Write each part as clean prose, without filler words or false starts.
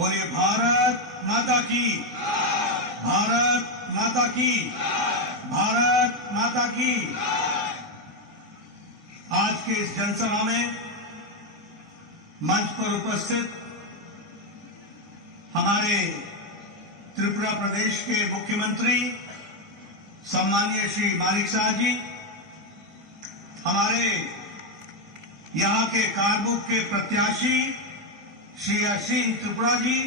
बोलिए भारत माता की, भारत माता की, भारत माता की। आज के इस जनसभा में मंच पर उपस्थित हमारे त्रिपुरा प्रदेश के मुख्यमंत्री सम्मानीय श्री मानिक शाह जी, हमारे यहां के कारमुख के प्रत्याशी श्री असीम त्रिपुरा जी,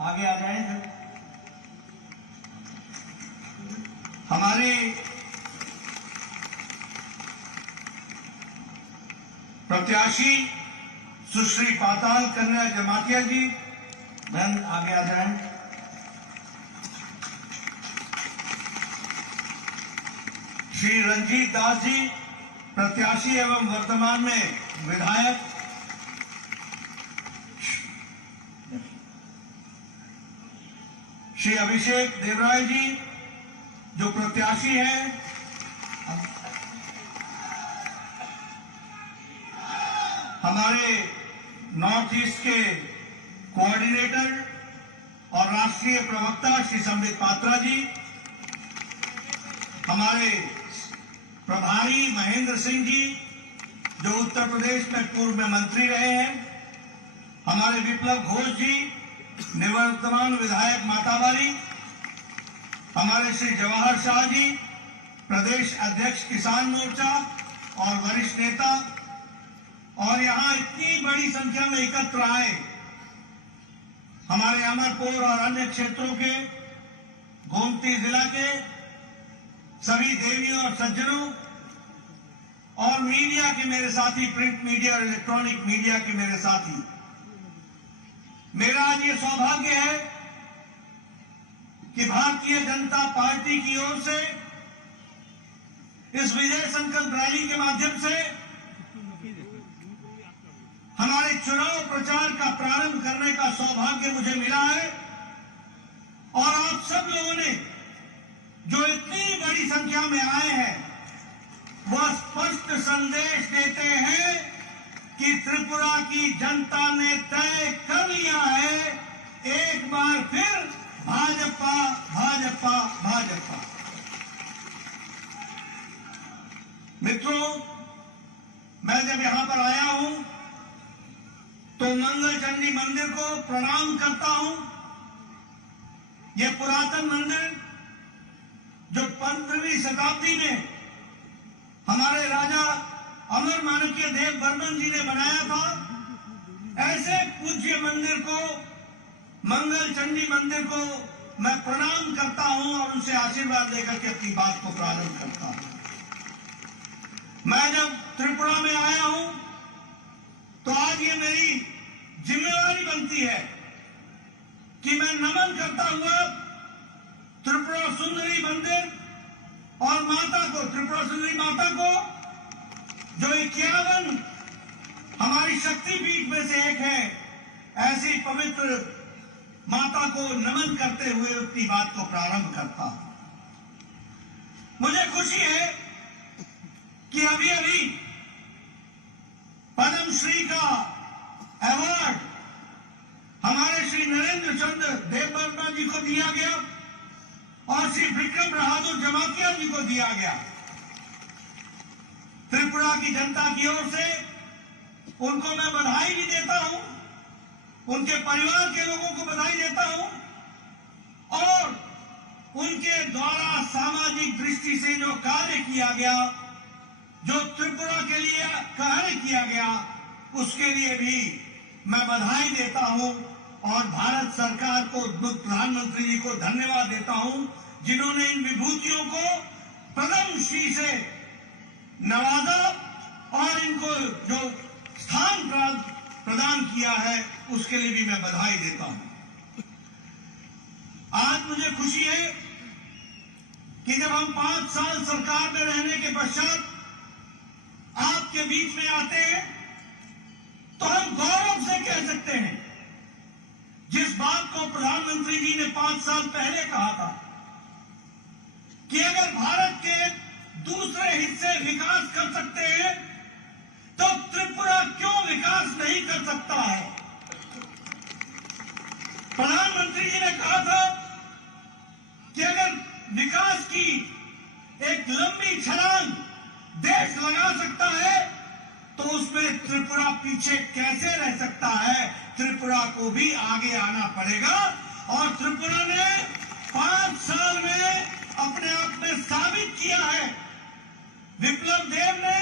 आगे आ जाएं। हमारे प्रत्याशी सुश्री पाताल कन्या जमातिया जी, बहन आगे आ जाएं। श्री रंजीत दास जी, प्रत्याशी एवं वर्तमान में विधायक। श्री अभिषेक देवराय जी जो प्रत्याशी हैं। हमारे नॉर्थ ईस्ट के कोऑर्डिनेटर और राष्ट्रीय प्रवक्ता श्री संबित पात्रा जी, हमारे प्रभारी महेंद्र सिंह जी जो उत्तर प्रदेश में पूर्व में मंत्री रहे हैं, हमारे विप्लव घोष जी निवर्तमान विधायक मातावाली, हमारे श्री जवाहर शाह जी प्रदेश अध्यक्ष किसान मोर्चा और वरिष्ठ नेता, और यहां इतनी बड़ी संख्या में एकत्र आए हमारे अमरपुर और अन्य क्षेत्रों के, गोमती जिला के सभी देवियों और सज्जनों और मीडिया के मेरे साथी, प्रिंट मीडिया और इलेक्ट्रॉनिक मीडिया के मेरे साथी, मेरा आज ये सौभाग्य है कि भारतीय जनता पार्टी की ओर से इस विजय संकल्प रैली के माध्यम से हमारे चुनाव प्रचार का प्रारंभ करने का सौभाग्य मुझे मिला है। और आप सब लोगों ने जो इतनी बड़ी संख्या में आए हैं, वह स्पष्ट संदेश देते हैं कि त्रिपुरा की जनता ने तय कर लिया है, एक बार फिर भाजपा भाजपा भाजपा। मित्रों, मैं जब यहां पर आया हूं तो मंगल चंडी मंदिर को प्रणाम करता हूं। यह पुरातन मंदिर जो 15वीं शताब्दी में हमारे राजा अमर माणिक्य देव बर्मन जी ने बनाया था, ऐसे पूज्य मंदिर को, मंगल चंडी मंदिर को मैं प्रणाम करता हूं और उनसे आशीर्वाद लेकर के अपनी बात को प्रारंभ करता हूं। मैं जब त्रिपुरा में आया हूं तो आज ये मेरी जिम्मेवारी बनती है कि मैं नमन करता हुआ त्रिपुरा सुंदरी मंदिर और माता को, त्रिपुरा सुंदरी माता को जो 51 हमारी शक्तिपीठ में से एक है, ऐसी पवित्र माता को नमन करते हुए अपनी बात को प्रारंभ करता हूं। मुझे खुशी है कि अभी अभी पद्मश्री का अवार्ड हमारे श्री नरेंद्र चंद्र देव वर्मा जी को दिया गया और श्री विक्रम बहादुर जमातिया जी को दिया गया। त्रिपुरा की जनता की ओर से उनको मैं बधाई भी देता हूं, उनके परिवार के लोगों को बधाई देता हूं, और उनके द्वारा सामाजिक दृष्टि से जो कार्य किया गया, जो त्रिपुरा के लिए कार्य किया गया, उसके लिए भी मैं बधाई देता हूं और भारत सरकार को, प्रधानमंत्री जी को धन्यवाद देता हूं जिन्होंने इन विभूतियों को पद्मश्री से नवाजा और इनको जो स्थान प्रदान किया है उसके लिए भी मैं बधाई देता हूं। आज मुझे खुशी है कि जब हम 5 साल सरकार में रहने के पश्चात आपके बीच में आते हैं तो हम गौरव से कह सकते हैं, जिस बात को प्रधानमंत्री जी ने 5 साल पहले कहा था कि अगर भारत के दूसरे हिस्से विकास कर सकते हैं तो त्रिपुरा क्यों विकास नहीं कर सकता है। प्रधानमंत्री जी ने कहा था कि अगर विकास की एक लंबी छलांग देश लगा सकता है तो उसमें त्रिपुरा पीछे कैसे रह सकता है। त्रिपुरा को भी आगे आना पड़ेगा और त्रिपुरा ने 5 साल में अपने आप में साबित किया है। विप्लव देव ने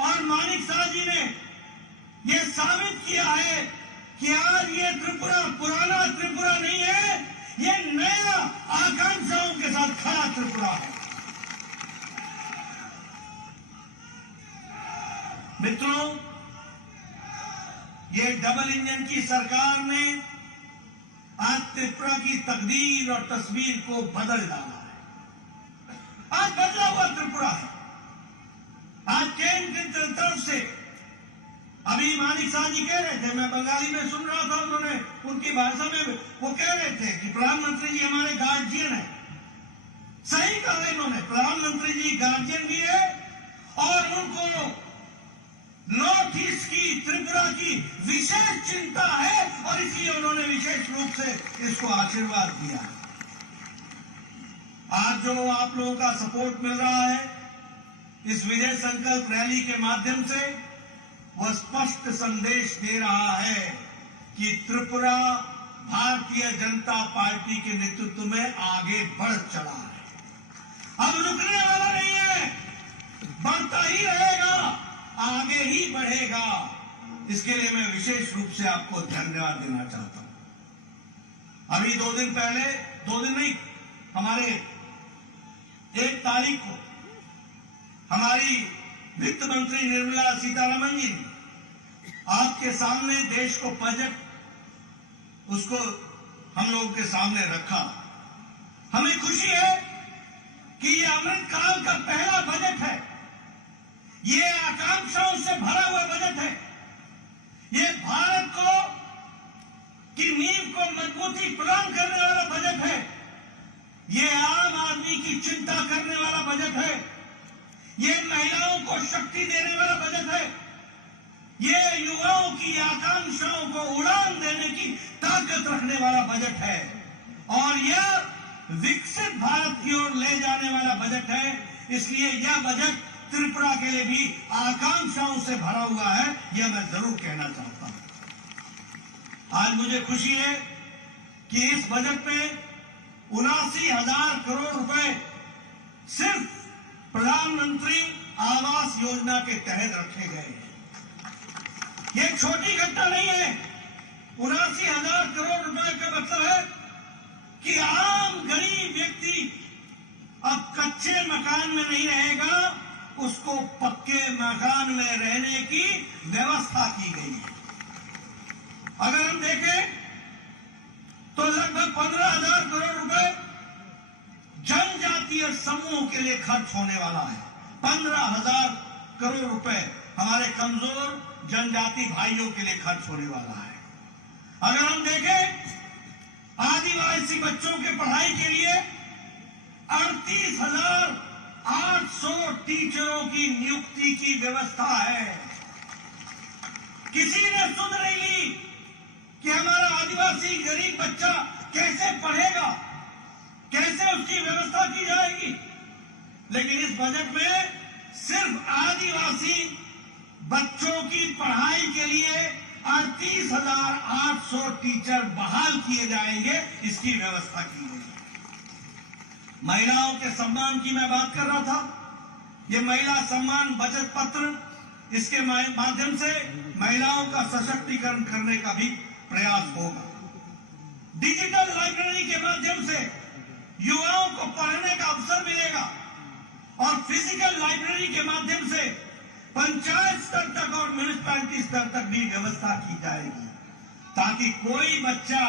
और मानिक शाह जी ने यह साबित किया है कि आज ये त्रिपुरा पुराना त्रिपुरा नहीं है, ये नया आकांक्षाओं के साथ खड़ा त्रिपुरा है। मित्रों, ये डबल इंजन की सरकार ने आज त्रिपुरा की तकदीर और तस्वीर को बदल डाला है। आज बदला हुआ त्रिपुरा है। आज केंद्र की तरफ से अभी मानिक शाह जी कह रहे थे, मैं बंगाली में सुन रहा था, उन्होंने उनकी भाषा में वो कह रहे थे कि प्रधानमंत्री जी हमारे गार्जियन है। सही कहा इन्होंने, प्रधानमंत्री जी गार्जियन भी है और उनको नॉर्थ ईस्ट की त्रिपुरा की विशेष चिंता है और इसलिए उन्होंने विशेष रूप से इसको आशीर्वाद दिया है। आज जो आप लोगों का सपोर्ट मिल रहा है इस विजय संकल्प रैली के माध्यम से, वह स्पष्ट संदेश दे रहा है कि त्रिपुरा भारतीय जनता पार्टी के नेतृत्व में आगे बढ़ चला है। अब रुकने वाला नहीं है, बढ़ता ही रहेगा, आगे ही बढ़ेगा। इसके लिए मैं विशेष रूप से आपको धन्यवाद देना चाहता हूं। अभी 2 दिन पहले, 2 दिन नहीं, हमारे 1 तारीख को हमारी वित्त मंत्री निर्मला सीतारमण जी ने आपके सामने देश को बजट उसको हम लोगों के सामने रखा। हमें खुशी है कि ये अमृत काल का पहला बजट है। ये आकांक्षाओं से भरा हुआ बजट है। ये भारत को की नींव को मजबूती प्रदान करने वाला बजट है। ये आम आदमी की चिंता करने वाला बजट है। ये महिलाओं को शक्ति देने वाला बजट है। ये युवाओं की आकांक्षाओं को उड़ान देने की ताकत रखने वाला बजट है और यह विकसित भारत की ओर ले जाने वाला बजट है। इसलिए यह बजट त्रिपुरा के लिए भी आकांक्षाओं से भरा हुआ है, यह मैं जरूर कहना चाहता हूं। आज मुझे खुशी है कि इस बजट में 79,000 करोड़ रुपए सिर्फ प्रधानमंत्री आवास योजना के तहत रखे गए हैं। यह छोटी घटना नहीं है। 79,000 करोड़ रुपए का मतलब है कि आम गरीब व्यक्ति अब कच्चे मकान में नहीं रहेगा, उसको पक्के मकान में रहने की व्यवस्था की गई है। अगर हम देखें तो लगभग 15,000 करोड़ रुपए जनजातीय समूह के लिए खर्च होने वाला है। 15,000 करोड़ रुपए हमारे कमजोर जनजाति भाइयों के लिए खर्च होने वाला है। अगर हम देखें आदिवासी बच्चों के पढ़ाई के लिए 38,800 टीचरों की नियुक्ति की व्यवस्था है। किसी ने सुध नहीं ली कि हमारा आदिवासी गरीब बच्चा कैसे पढ़ेगा, कैसे उसकी व्यवस्था की जाएगी। लेकिन इस बजट में सिर्फ आदिवासी बच्चों की पढ़ाई के लिए 38,800 टीचर बहाल किए जाएंगे, इसकी व्यवस्था की गई है। महिलाओं के सम्मान की मैं बात कर रहा था। ये महिला सम्मान बचत पत्र, इसके माध्यम से महिलाओं का सशक्तिकरण करने का भी प्रयास होगा। डिजिटल लाइब्रेरी के माध्यम से युवाओं को पढ़ने का अवसर मिलेगा और फिजिकल लाइब्रेरी के माध्यम से पंचायत स्तर तक और म्युनिसिपैलिटी स्तर तक भी व्यवस्था की जाएगी, ताकि कोई बच्चा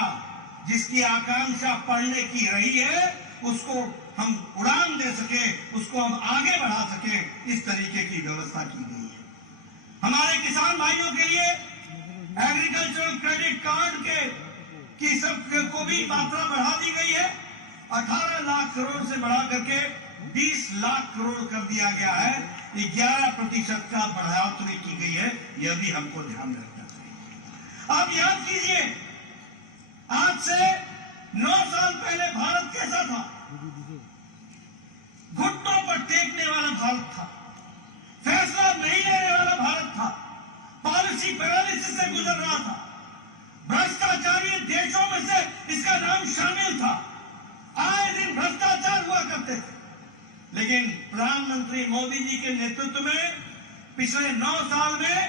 जिसकी आकांक्षा पढ़ने की रही है उसको हम उड़ान दे सके, उसको हम आगे बढ़ा सके, इस तरीके की व्यवस्था की गई है। हमारे किसान भाइयों के लिए एग्रीकल्चरल क्रेडिट कार्ड की सब को भी मात्रा बढ़ा दी गई है। 18 लाख करोड़ से बढ़ा करके 20 लाख करोड़ कर दिया गया है। 11% का बढ़ोतरी की गई है, यह भी हमको ध्यान रखना चाहिए। आप याद कीजिए, आज से 9 घुटनों पर टेकने वाला भारत था, फैसला नहीं लेने वाला भारत था, पॉलिसी पैरालिसिस से गुजर रहा था, भ्रष्टाचारी देशों में से इसका नाम शामिल था, आए दिन भ्रष्टाचार हुआ करते थे। लेकिन प्रधानमंत्री मोदी जी के नेतृत्व में पिछले 9 साल में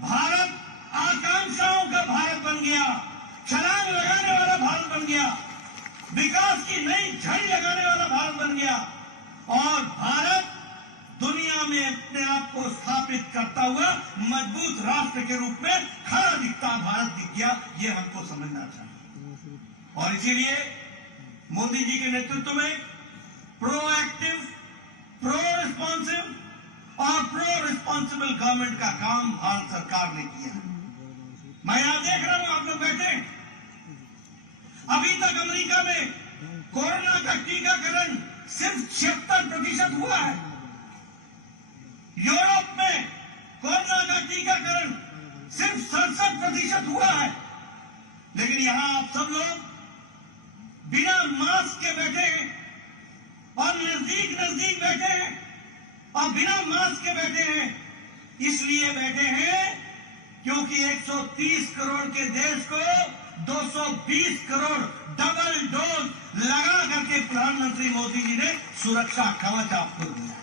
भारत आकांक्षाओं का भारत बन गया, छलांग लगाने वाला भारत बन गया, विकास की नई झड़ी लगाने वाला भारत बन गया और भारत दुनिया में अपने आप को स्थापित करता हुआ मजबूत राष्ट्र के रूप में खड़ा दिखता भारत दिख गया। ये हमको समझना चाहिए और इसीलिए मोदी जी के नेतृत्व में प्रोएक्टिव, प्रो रिस्पॉन्सिव और प्रो रिस्पॉन्सिबल गवर्नमेंट का काम भारत सरकार ने किया। मैं यहां देख रहा हूं, आप लोग बैठे हैं, अभी तक अमेरिका में कोरोना का टीकाकरण सिर्फ 76% हुआ है। यूरोप में कोरोना का टीकाकरण सिर्फ 67% हुआ है। लेकिन यहां आप सब लोग बिना मास्क के बैठे हैं और नजदीक नजदीक बैठे हैं और बिना मास्क के बैठे हैं। इसलिए बैठे हैं क्योंकि 130 करोड़ के देश को 220 करोड़ डबल डोज लगा करके प्रधानमंत्री मोदी जी ने सुरक्षा कवच आपको दिया।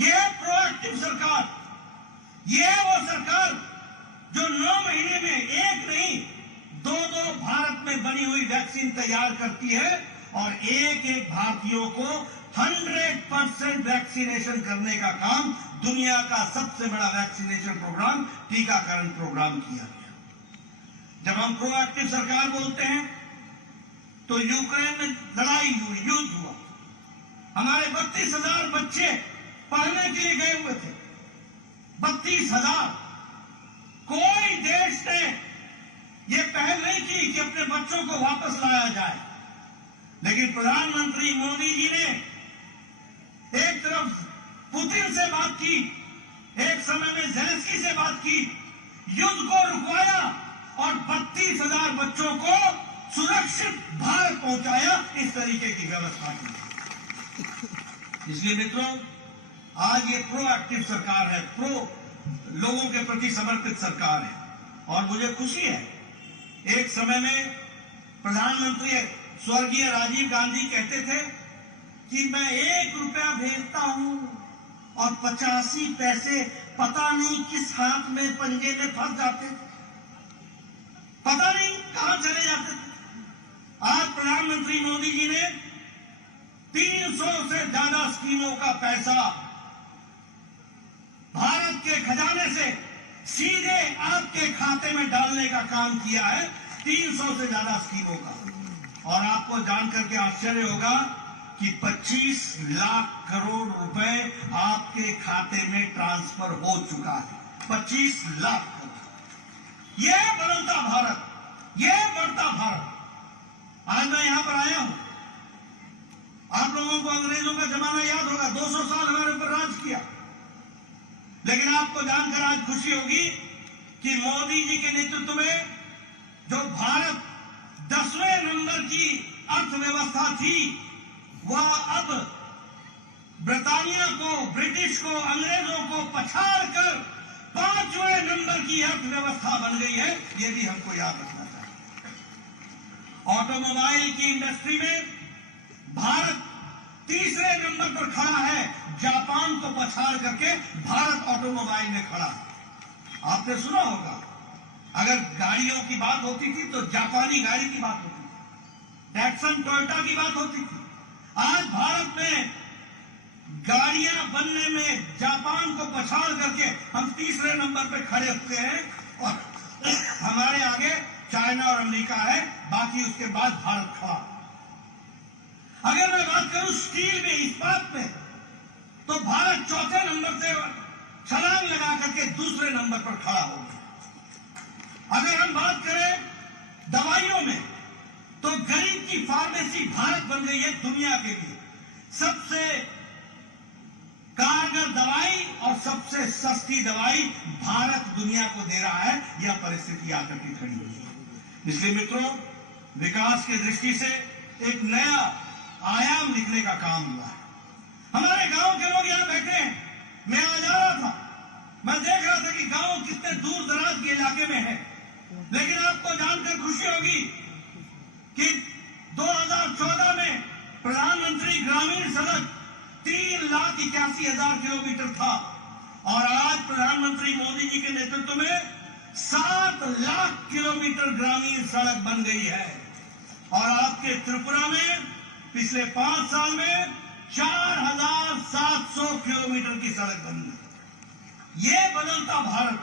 यह प्रोएक्टिव सरकार, यह वो सरकार जो 9 महीने में एक नहीं 2-2 भारत में बनी हुई वैक्सीन तैयार करती है और एक भारतीयों को 100% वैक्सीनेशन करने का काम, दुनिया का सबसे बड़ा वैक्सीनेशन प्रोग्राम, टीकाकरण प्रोग्राम किया गया। जब हम प्रोएक्टिव सरकार बोलते हैं तो यूक्रेन में लड़ाई हुई, युद्ध हुआ, हमारे 32,000 बच्चे पढ़ने के लिए गए हुए थे। 32,000। कोई देश ने यह पहल नहीं की कि अपने बच्चों को वापस लाया जाए। लेकिन प्रधानमंत्री मोदी जी ने एक तरफ पुतिन से बात की, एक समय में ज़ेलेंस्की से बात की, युद्ध को रुकवाया और 32,000 बच्चों को सुरक्षित भारत पहुंचाया। इस तरीके की व्यवस्था की। इसलिए मित्रों, आज ये प्रोएक्टिव सरकार है, लोगों के प्रति समर्पित सरकार है और मुझे खुशी है। एक समय में प्रधानमंत्री स्वर्गीय राजीव गांधी कहते थे कि मैं 1 रुपया भेजता हूं और 85 पैसे पता नहीं किस हाथ में पंजे में फंस जाते थे, पता नहीं कहां चले जाते थे। आज प्रधानमंत्री मोदी जी ने 300 से ज्यादा स्कीमों का पैसा भारत के खजाने से सीधे आपके खाते में डालने का काम किया है। 300 से ज्यादा स्कीमों का। और आपको जानकर के आश्चर्य होगा कि 25 लाख करोड़ रुपए आपके खाते में ट्रांसफर हो चुका है। 25 लाख करोड़। यह बदलता भारत, यह बढ़ता भारत। आज मैं यहां पर आया हूं, आप लोगों को अंग्रेजों का जमाना याद होगा, 200 साल हमारे ऊपर राज किया। लेकिन आपको जानकर आज खुशी होगी कि मोदी जी के नेतृत्व में जो भारत 10वें नंबर की अर्थव्यवस्था थी, वह अब ब्रिटानिया को, ब्रिटिश को, अंग्रेजों को पछाड़ कर 5वें नंबर की अर्थव्यवस्था बन गई है। यह भी हमको याद रखना चाहिए। ऑटोमोबाइल की इंडस्ट्री में भारत 3रे नंबर पर खड़ा है, जापान को पछाड़ करके भारत ऑटोमोबाइल में खड़ा है। आपने सुना होगा, अगर गाड़ियों की बात होती थी तो जापानी गाड़ी की बात होती थी, टैक्सन टोयोटा की बात होती थी। आज भारत में गाड़ियां बनने में जापान को पछाड़ करके हम 3रे नंबर पर खड़े होते हैं और हमारे आगे चाइना और अमेरिका है, बाकी उसके बाद भारत खड़ा। अगर मैं बात करूं स्टील में, इस्पात में, तो भारत 4थे नंबर से छलांग लगा करके 2रे नंबर पर खड़ा हो गया। अगर हम बात करें दवाइयों में, तो गरीब की फार्मेसी भारत बन गई है दुनिया के लिए सबसे कारगर दवाई और सबसे सस्ती दवाई भारत दुनिया को दे रहा है। यह परिस्थिति आकर के खड़ी हुई है। इसलिए मित्रों, विकास की दृष्टि से एक नया आयाम लिखने का काम हुआ है। हमारे गांव के लोग यहां बैठे हैं। मैं आ जा रहा था, मैं देख रहा था कि गांव कितने दूर दराज के इलाके में है, लेकिन आपको जानकर खुशी होगी कि 2014 में प्रधानमंत्री ग्रामीण सड़क 3,81,000 किलोमीटर था और आज प्रधानमंत्री मोदी जी के नेतृत्व में 7 लाख किलोमीटर ग्रामीण सड़क बन गई है। और आपके त्रिपुरा में पिछले 5 साल में 4,700 किलोमीटर की सड़क बन गई। ये बदलता भारत,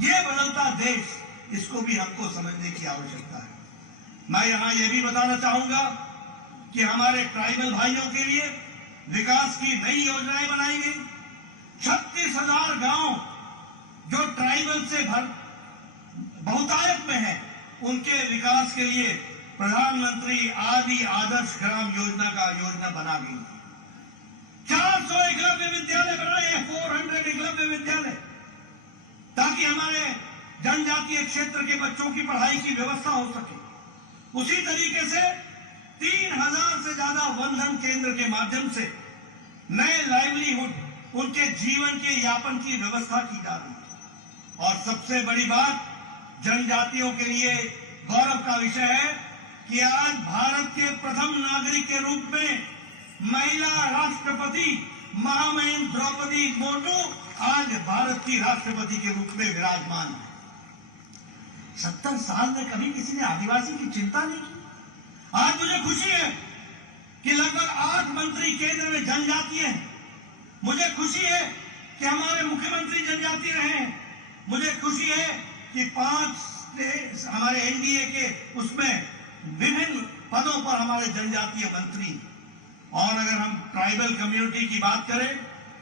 ये बदलता देश, इसको भी हमको समझने की आवश्यकता है। मैं यहां यह भी बताना चाहूंगा कि हमारे ट्राइबल भाइयों के लिए विकास की नई योजनाएं बनाई गई। 36,000 गांव जो ट्राइबल से बहुतायत में है, उनके विकास के लिए प्रधानमंत्री आदि आदर्श ग्राम योजना का योजना बना गई। 400 एकलव्य विद्यालय बनाए हैं, 400 एकलव्य विद्यालय, ताकि हमारे जनजातीय क्षेत्र के बच्चों की पढ़ाई की व्यवस्था हो सके। उसी तरीके से 3,000 से ज्यादा वनधन केंद्र के माध्यम से नए लाइवलीहुड, उनके जीवन के यापन की व्यवस्था की जा रही है। और सबसे बड़ी बात, जनजातियों के लिए गौरव का विषय है कि आज भारत के प्रथम नागरिक के रूप में महिला राष्ट्रपति महामहिम द्रौपदी मुर्मू आज भारत की राष्ट्रपति के रूप में विराजमान है। 70 साल में कभी किसी ने आदिवासी की चिंता नहीं की। आज मुझे खुशी है कि लगभग 8 मंत्री केंद्र में जनजातीय हैं। मुझे खुशी है कि हमारे मुख्यमंत्री जनजातीय रहे हैं। मुझे खुशी है कि 5 हमारे एनडीए के उसमें विभिन्न पदों पर हमारे जनजातीय मंत्री। और अगर हम ट्राइबल कम्युनिटी की बात करें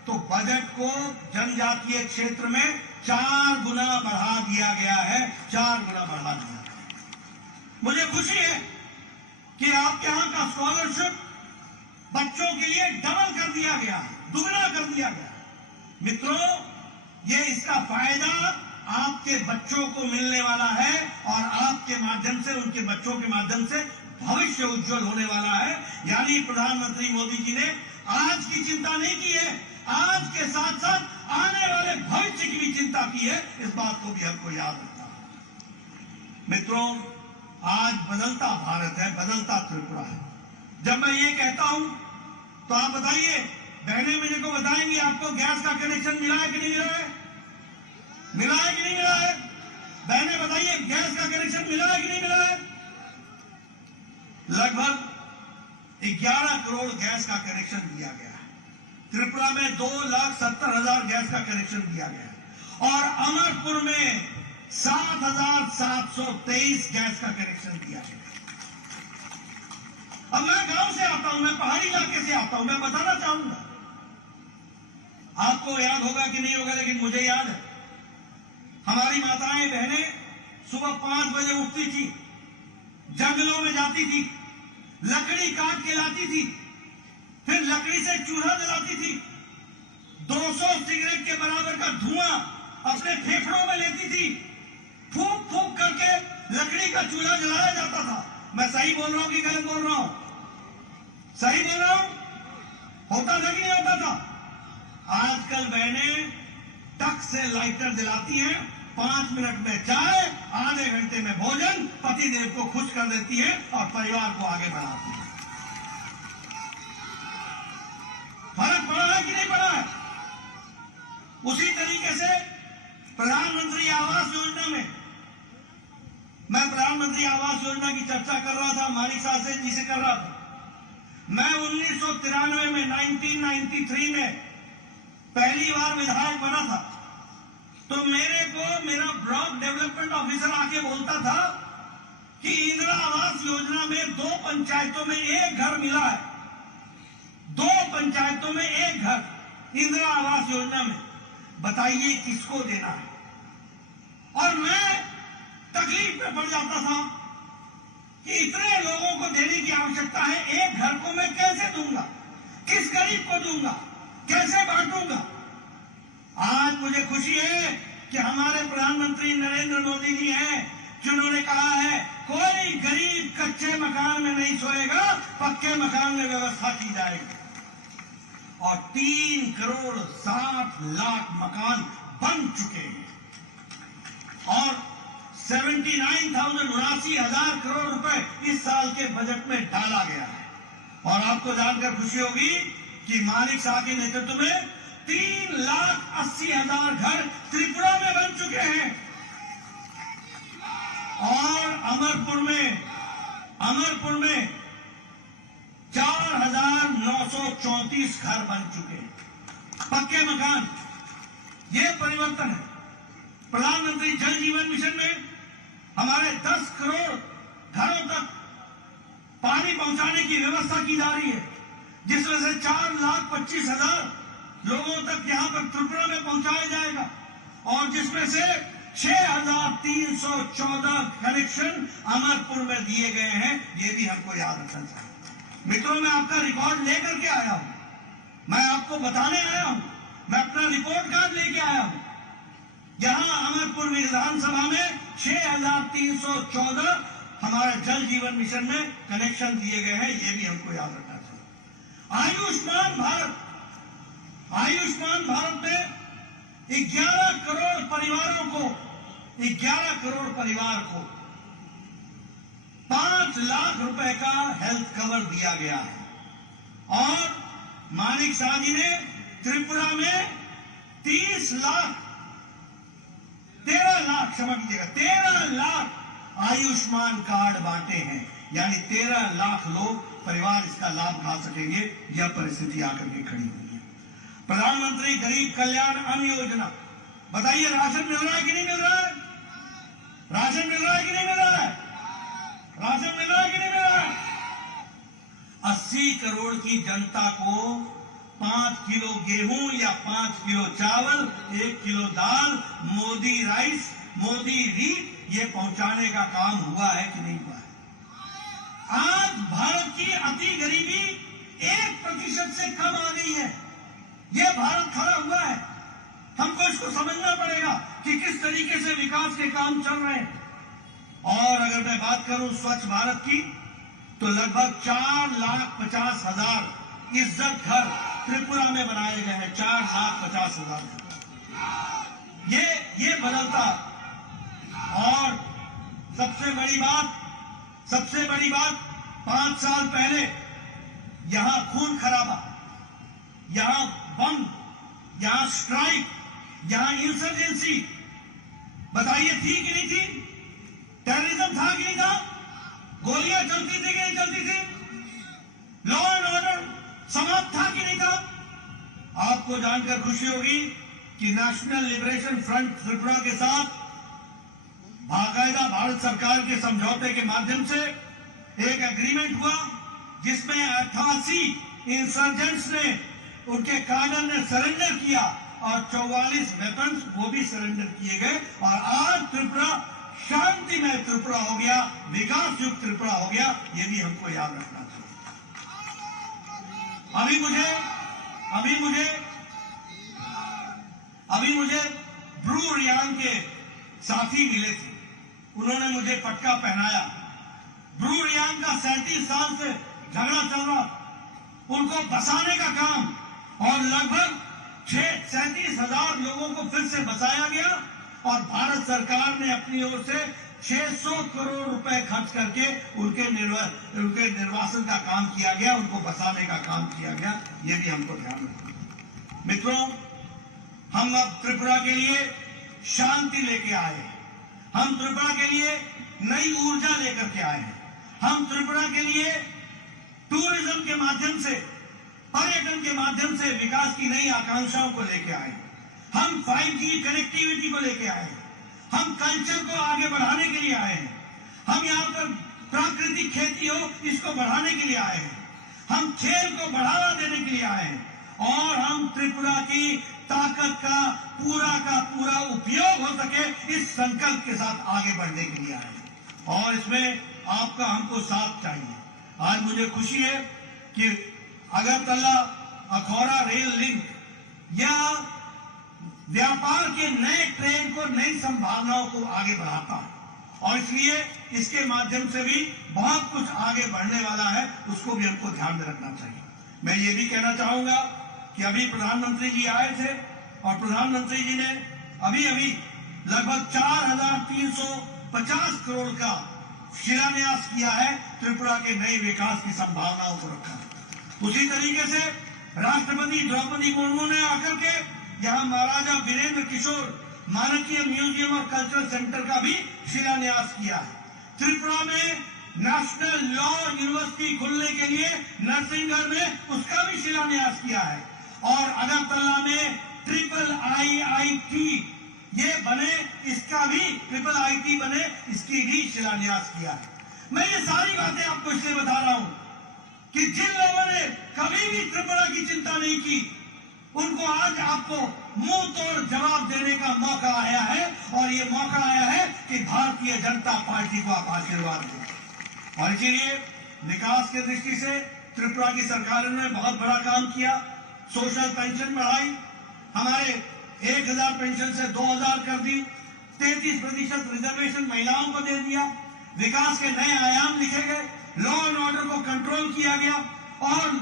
तो बजट को जनजातीय क्षेत्र में 4 गुना बढ़ा दिया गया है, 4 गुना बढ़ा दिया गया। मुझे खुशी है कि आपके यहां का स्कॉलरशिप बच्चों के लिए डबल कर दिया गया है, दुगना कर दिया गया है। मित्रों, ये इसका फायदा आपके बच्चों को मिलने वाला है और आपके माध्यम से, उनके बच्चों के माध्यम से भविष्य उज्जवल होने वाला है। यानी प्रधानमंत्री मोदी जी ने आज की चिंता नहीं की है, आज के साथ साथ आने वाले भविष्य की भी चिंता की है। इस बात को भी हमको याद रखना है। मित्रों, आज बदलता भारत है, बदलता त्रिपुरा है। जब मैं ये कहता हूं तो आप बताइए, बहनें मेरे को बताएंगी, आपको गैस का कनेक्शन मिला है कि नहीं मिला है? मिला है कि नहीं मिला है? बहनें बताइए, गैस का कनेक्शन मिला है कि नहीं मिला है? लगभग 11 करोड़ गैस का कनेक्शन दिया गया है। त्रिपुरा में 2,70,000 गैस का कनेक्शन दिया गया है और अमरपुर में 7,723 गैस का कनेक्शन दिया गया। अब मैं गांव से आता हूं, मैं पहाड़ी इलाके से आता हूं, मैं बताना चाहूंगा, आपको याद होगा कि नहीं होगा, लेकिन मुझे याद है, हमारी माताएं बहनें सुबह 5 बजे उठती थी, जंगलों में जाती थी, लकड़ी काट के लाती थी, फिर लकड़ी से चूल्हा जलाती थी, 200 सिगरेट के बराबर का धुआं अपने फेफड़ों में लेती थी, फूंक फूंक करके लकड़ी का चूल्हा जलाया जाता था। मैं सही बोल रहा हूं कि गलत बोल रहा हूं? सही बोल रहा हूं? होता था कि नहीं होता था? आजकल बहनें टक से लाइटर जलाती हैं, 5 मिनट में चाय, आधे घंटे में भोजन, पतिदेव को खुश कर देती है और परिवार को आगे बढ़ाती है। फर्क पड़ा है कि नहीं पड़ा है? उसी तरीके से प्रधानमंत्री आवास योजना में, मैं प्रधानमंत्री आवास योजना की चर्चा कर रहा था, मानिक साहब से जिसे कर रहा था। मैं 1993 में 1993 में पहली बार विधायक बना था, तो मेरे को मेरा ब्लॉक डेवलपमेंट ऑफिसर आके बोलता था कि इंदिरा आवास योजना में 2 पंचायतों में 1 घर मिला है, 2 पंचायतों में 1 घर इंदिरा आवास योजना में, बताइए किसको देना है? और मैं तकलीफ में पड़ जाता था कि इतने लोगों को देने की आवश्यकता है, 1 घर को मैं कैसे दूंगा, किस गरीब को दूंगा, कैसे बांटूंगा? आज मुझे खुशी है कि हमारे प्रधानमंत्री नरेंद्र मोदी जी हैं, जिन्होंने कहा है कोई गरीब कच्चे मकान में नहीं सोएगा, पक्के मकान में व्यवस्था की जाएगी। और 3,60,00,000 मकान बन चुके हैं और 79,79,000 करोड़ रुपए इस साल के बजट में डाला गया है। और आपको जानकर खुशी होगी कि मानिक शाह के नेतृत्व में 3,80,000 घर त्रिपुरा में बन चुके हैं और अमरपुर में 4,934 घर बन चुके हैं, पक्के मकान। ये परिवर्तन है। प्रधानमंत्री जल जीवन मिशन में हमारे 10 करोड़ घरों तक पानी पहुंचाने की व्यवस्था की जा रही है, जिसमें से 4,25,000 लोगों तक यहां पर त्रिपुरा में पहुंचाया जाएगा और जिसमें से 6,314 कनेक्शन अमरपुर में दिए गए हैं। ये भी हमको याद रखना चाहिए। मित्रों, मैं आपका रिकॉर्ड लेकर के आया हूं, मैं आपको बताने आया हूं, मैं अपना रिपोर्ट कार्ड लेके आया हूं। यहां अमरपुर विधानसभा में 6,314 हमारे जल जीवन मिशन में कनेक्शन दिए गए हैं। ये भी हमको याद रखना चाहिए। आयुष्मान भारत में 11 करोड़ परिवारों को 5 लाख रुपए का हेल्थ कवर दिया गया है। और मानिक शाह जी ने त्रिपुरा में 13 लाख आयुष्मान कार्ड बांटे हैं, यानी 13 लाख लोग परिवार इसका लाभ उठा सकेंगे। यह परिस्थिति आकर के खड़ी हुई है। प्रधानमंत्री गरीब कल्याण अन्न योजना, बताइए राशन मिल रहा है कि नहीं मिल रहा है? राशन मिल रहा है कि नहीं मिल रहा है? राशन मिल रहा है कि नहीं मिल रहा है? 80 करोड़ की जनता को 5 किलो गेहूं या 5 किलो चावल, 1 किलो दाल, मोदी राइस, मोदी रीट, ये पहुंचाने का काम हुआ है कि नहीं हुआ है? आज भारत की अति गरीबी 1% से कम आ गई है। यह भारत खड़ा हुआ है। हमको इसको समझना पड़ेगा कि किस तरीके से विकास के काम चल रहे हैं। और अगर मैं बात करूं स्वच्छ भारत की, तो लगभग 4,50,000 इज्जत घर त्रिपुरा में बनाए गए हैं। 4,50,000 ये बदलता। और सबसे बड़ी बात 5 साल पहले यहां खून खराबा, यहां बम, यहां स्ट्राइक, यहां इंसर्जेंसी, बताइए थी कि नहीं थी? टेररिज्म था कि नहीं था? गोलियां चलती थी कि नहीं चलती थी? लॉ एंड ऑर्डर समाप्त था कि नहीं था? आपको जानकर खुशी होगी कि नेशनल लिबरेशन फ्रंट त्रिपुरा के साथ बाकायदा भारत सरकार के समझौते के माध्यम से एक एग्रीमेंट हुआ, जिसमें 88 इंसर्जेंट्स ने, उनके कानून ने सरेंडर किया और 44 वेपन्स वो भी सरेंडर किए गए। और आज त्रिपुरा शांतिमय त्रिपुरा हो गया, विकास युक्त त्रिपुरा हो गया। ये भी हमको याद रखना चाहिए। अभी मुझे ब्रू रियांग के साथी मिले थे, उन्होंने मुझे पटका पहनाया। ब्रू रियांग का 37 साल से झगड़ा चल रहा, उनको बसाने का काम, और लगभग 37,000 लोगों को फिर से बसाया गया। और भारत सरकार ने अपनी ओर से 600 करोड़ रुपए खर्च करके उनके निर्वासन का काम किया गया, उनको बसाने का काम किया गया। ये भी हमको ध्यान रखना। मित्रों, हम अब त्रिपुरा के लिए शांति लेके आए हैं। हम त्रिपुरा के लिए नई ऊर्जा लेकर के आए हैं। हम त्रिपुरा के लिए टूरिज्म के माध्यम से, पर्यटन के माध्यम से विकास की नई आकांक्षाओं को लेके आए हैं। हम 5G कनेक्टिविटी को लेके आए हैं। हम कल्चर को आगे बढ़ाने के लिए आए हैं। हम यहाँ पर प्राकृतिक खेती हो, इसको बढ़ाने के लिए आए हैं। हम खेल को बढ़ावा देने के लिए आए हैं। और हम त्रिपुरा की ताकत का पूरा उपयोग हो सके, इस संकल्प के साथ आगे बढ़ने के लिए आए हैं। और इसमें आपका हमको साथ चाहिए। आज मुझे खुशी है कि अगरतला अखौरा रेल लिंक या व्यापार के नए ट्रेन को, नई संभावनाओं को आगे बढ़ाता है। और इसलिए इसके माध्यम से भी बहुत कुछ आगे बढ़ने वाला है, उसको भी हमको ध्यान में रखना चाहिए। मैं ये भी कहना चाहूंगा कि अभी प्रधानमंत्री जी आए थे और प्रधानमंत्री जी ने अभी अभी लगभग 4,350 करोड़ का शिलान्यास किया है, त्रिपुरा के नए विकास की संभावनाओं को रखा है। उसी तरीके से राष्ट्रपति द्रौपदी मुर्मू ने आकर के यहाँ महाराजा वीरेंद्र किशोर मानकीय म्यूजियम और कल्चरल सेंटर का भी शिलान्यास किया है। त्रिपुरा में नेशनल लॉ यूनिवर्सिटी खुलने के लिए नरसिंहगढ़ में उसका भी शिलान्यास किया है और अगरतला में IIIT ये बने, इसका भी IIIT बने, इसकी भी शिलान्यास किया है। मैं ये सारी बातें आपको इसलिए बता रहा हूं कि जिन लोगों ने कभी भी त्रिपुरा की चिंता नहीं की, उनको आज आपको मुंह तोड़ जवाब देने का मौका आया है और ये मौका आया है कि भारतीय जनता पार्टी को आप आशीर्वाद दें। और इसीलिए विकास की दृष्टि से त्रिपुरा की सरकार ने बहुत बड़ा काम किया। सोशल पेंशन बढ़ाई, हमारे 1,000 पेंशन से 2,000 कर दी, 33% रिजर्वेशन महिलाओं को दे दिया, विकास के नए आयाम लिखे गए, लॉ एंड ऑर्डर को कंट्रोल किया गया और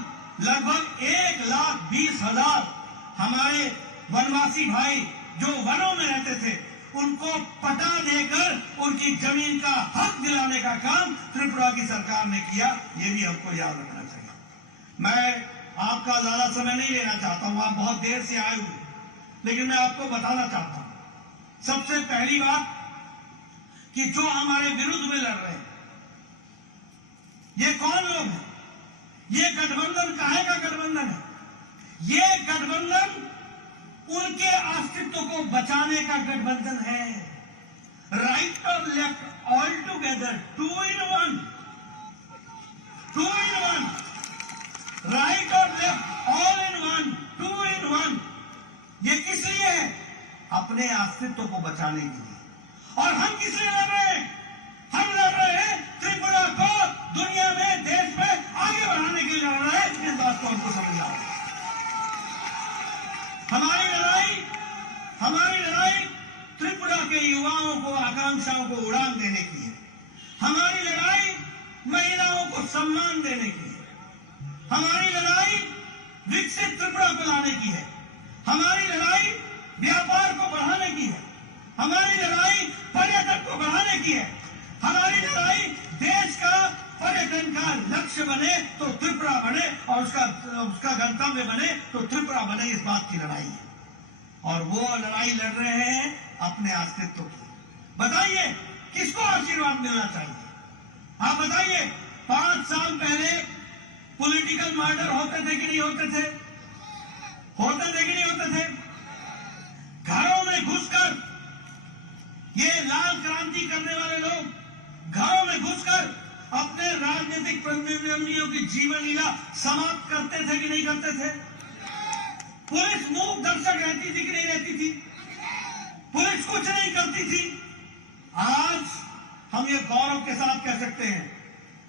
लगभग 1,20,000 हमारे वनवासी भाई जो वनों में रहते थे उनको पटा देकर उनकी जमीन का हक दिलाने का काम त्रिपुरा की सरकार ने किया। ये भी हमको याद रखना चाहिए। मैं आपका ज्यादा समय नहीं लेना चाहता हूं, आप बहुत देर से आए हुए, लेकिन मैं आपको बताना चाहता हूं सबसे पहली बात कि जो हमारे विरुद्ध में लड़ रहे हैं ये कौन लोग हैं? ये गठबंधन काहे का गठबंधन है? ये गठबंधन उनके अस्तित्व को बचाने का गठबंधन है। राइट और left all together, 2 in 1, 2 in 1, right और लेफ्ट ऑल इन 1, 2 in 1। ये किस लिए है? अपने अस्तित्व को बचाने के लिए। और हम किस लिए लड़ रहे हैं? हम लड़ रहे हैं त्रिपुरा को दुनिया में, देश में आगे बढ़ाने के लिए लड़ रहे हैं। इस बात को हमको समझना है। हमारी लड़ाई त्रिपुरा के युवाओं को, आकांक्षाओं को उड़ान देने की है। हमारी लड़ाई महिलाओं को सम्मान देने की है। हमारी लड़ाई विकसित त्रिपुरा को लाने की है। हमारी लड़ाई व्यापार को बढ़ाने की है। हमारी लड़ाई पर्यटन को बढ़ाने की है। हमारी लड़ाई देश का पर्यटन का लक्ष्य बने तो त्रिपुरा बने और उसका गंतव्य बने तो त्रिपुरा बने, इस बात की लड़ाई है। और वो लड़ाई लड़ रहे हैं अपने अस्तित्व की। बताइए किसको आशीर्वाद मिलना चाहिए? आप बताइए, 5 साल पहले पॉलिटिकल मर्डर होते थे कि नहीं होते थे? होते थे कि नहीं होते थे? घरों में घुसकर ये लाल क्रांति करने वाले लोग घरों में घुसकर अपने राजनीतिक प्रतिद्वंदियों की जीवन लीला समाप्त करते थे कि नहीं करते थे? पुलिस मूक दर्शक रहती थी कि नहीं रहती थी? पुलिस कुछ नहीं करती थी। आज हम ये गौरव के साथ कह सकते हैं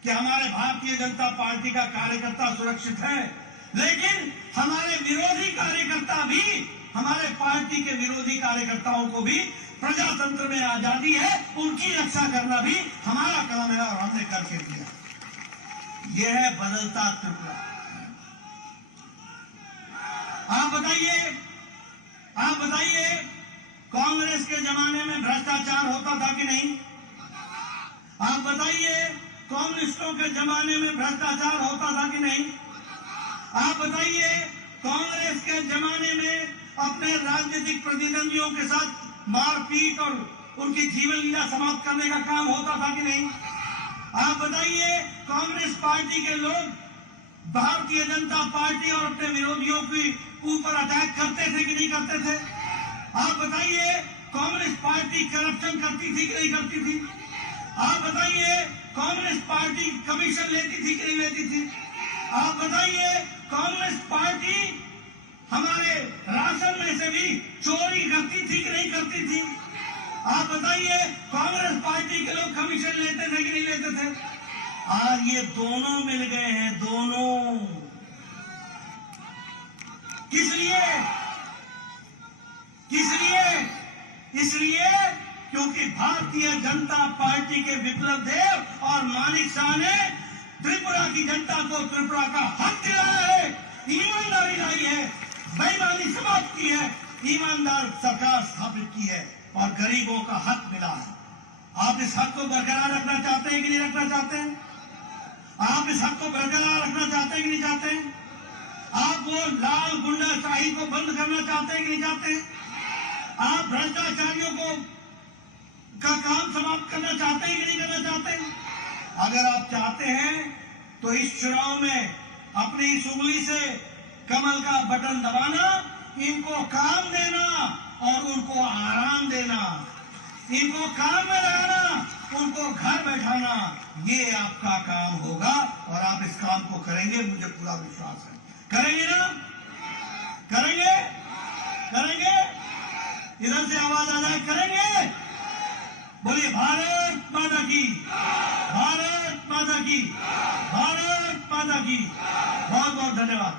कि हमारे भारतीय जनता पार्टी का कार्यकर्ता सुरक्षित है, लेकिन हमारे विरोधी कार्यकर्ता भी, हमारे पार्टी के विरोधी कार्यकर्ताओं को भी प्रजातंत्र में आजादी है, उनकी रक्षा करना भी हमारा काम है और हमने करके दिया। यह है बदलता त्रिपुरा। आप बताइए कांग्रेस के जमाने में भ्रष्टाचार होता था कि नहीं? आप बताइए कम्युनिस्टों के जमाने में भ्रष्टाचार होता था कि नहीं? आप बताइए कांग्रेस के जमाने में अपने राजनीतिक प्रतिद्वंदियों के साथ मारपीट और उनकी जीवन लीला समाप्त करने का काम होता था कि नहीं? आप बताइए कांग्रेस पार्टी के लोग भारतीय जनता पार्टी और अपने विरोधियों के ऊपर अटैक करते थे कि नहीं करते थे? आप बताइए कांग्रेस पार्टी करप्शन करती थी कि नहीं करती थी? आप बताइए कांग्रेस पार्टी कमीशन लेती थी कि नहीं लेती थी? आप बताइए कांग्रेस पार्टी हमारे राशन में से भी चोरी करती थी कि नहीं करती थी? आप बताइए कांग्रेस पार्टी के लोग कमीशन लेते थे कि नहीं लेते थे? आज ये दोनों मिल गए हैं, दोनों। किस लिए? इसलिए क्योंकि भारतीय जनता पार्टी के विप्लव देव और मानिक शाह ने त्रिपुरा की जनता को त्रिपुरा का हक दिलाया है, ईमानदारी लाई है, बेईमानी समाप्त की है, ईमानदार सरकार स्थापित की है और गरीबों का हक मिला है। आप इस हक को बरकरार रखना चाहते हैं कि नहीं रखना चाहते हैं? आप इस हक को बरकरार रखना चाहते हैं कि नहीं चाहते हैं? आप वो लाल गुंडाशाही को बंद करना चाहते हैं कि नहीं चाहते हैं? आप भ्रष्टाचारियों को का काम समाप्त करना चाहते हैं कि नहीं करना चाहते हैं? अगर आप चाहते हैं तो इस चुनाव में अपनी इस उंगली से कमल का बटन दबाना, इनको काम देना और उनको आराम देना, इनको काम में लगाना, उनको घर बैठाना, ये आपका काम होगा और आप इस काम को करेंगे, मुझे पूरा विश्वास है। करेंगे ना? करेंगे? करेंगे? इधर से आवाज आ जाए, करेंगे? बोलिए भारत माता की, भारत माता की, भारत माता की। बहुत बहुत धन्यवाद।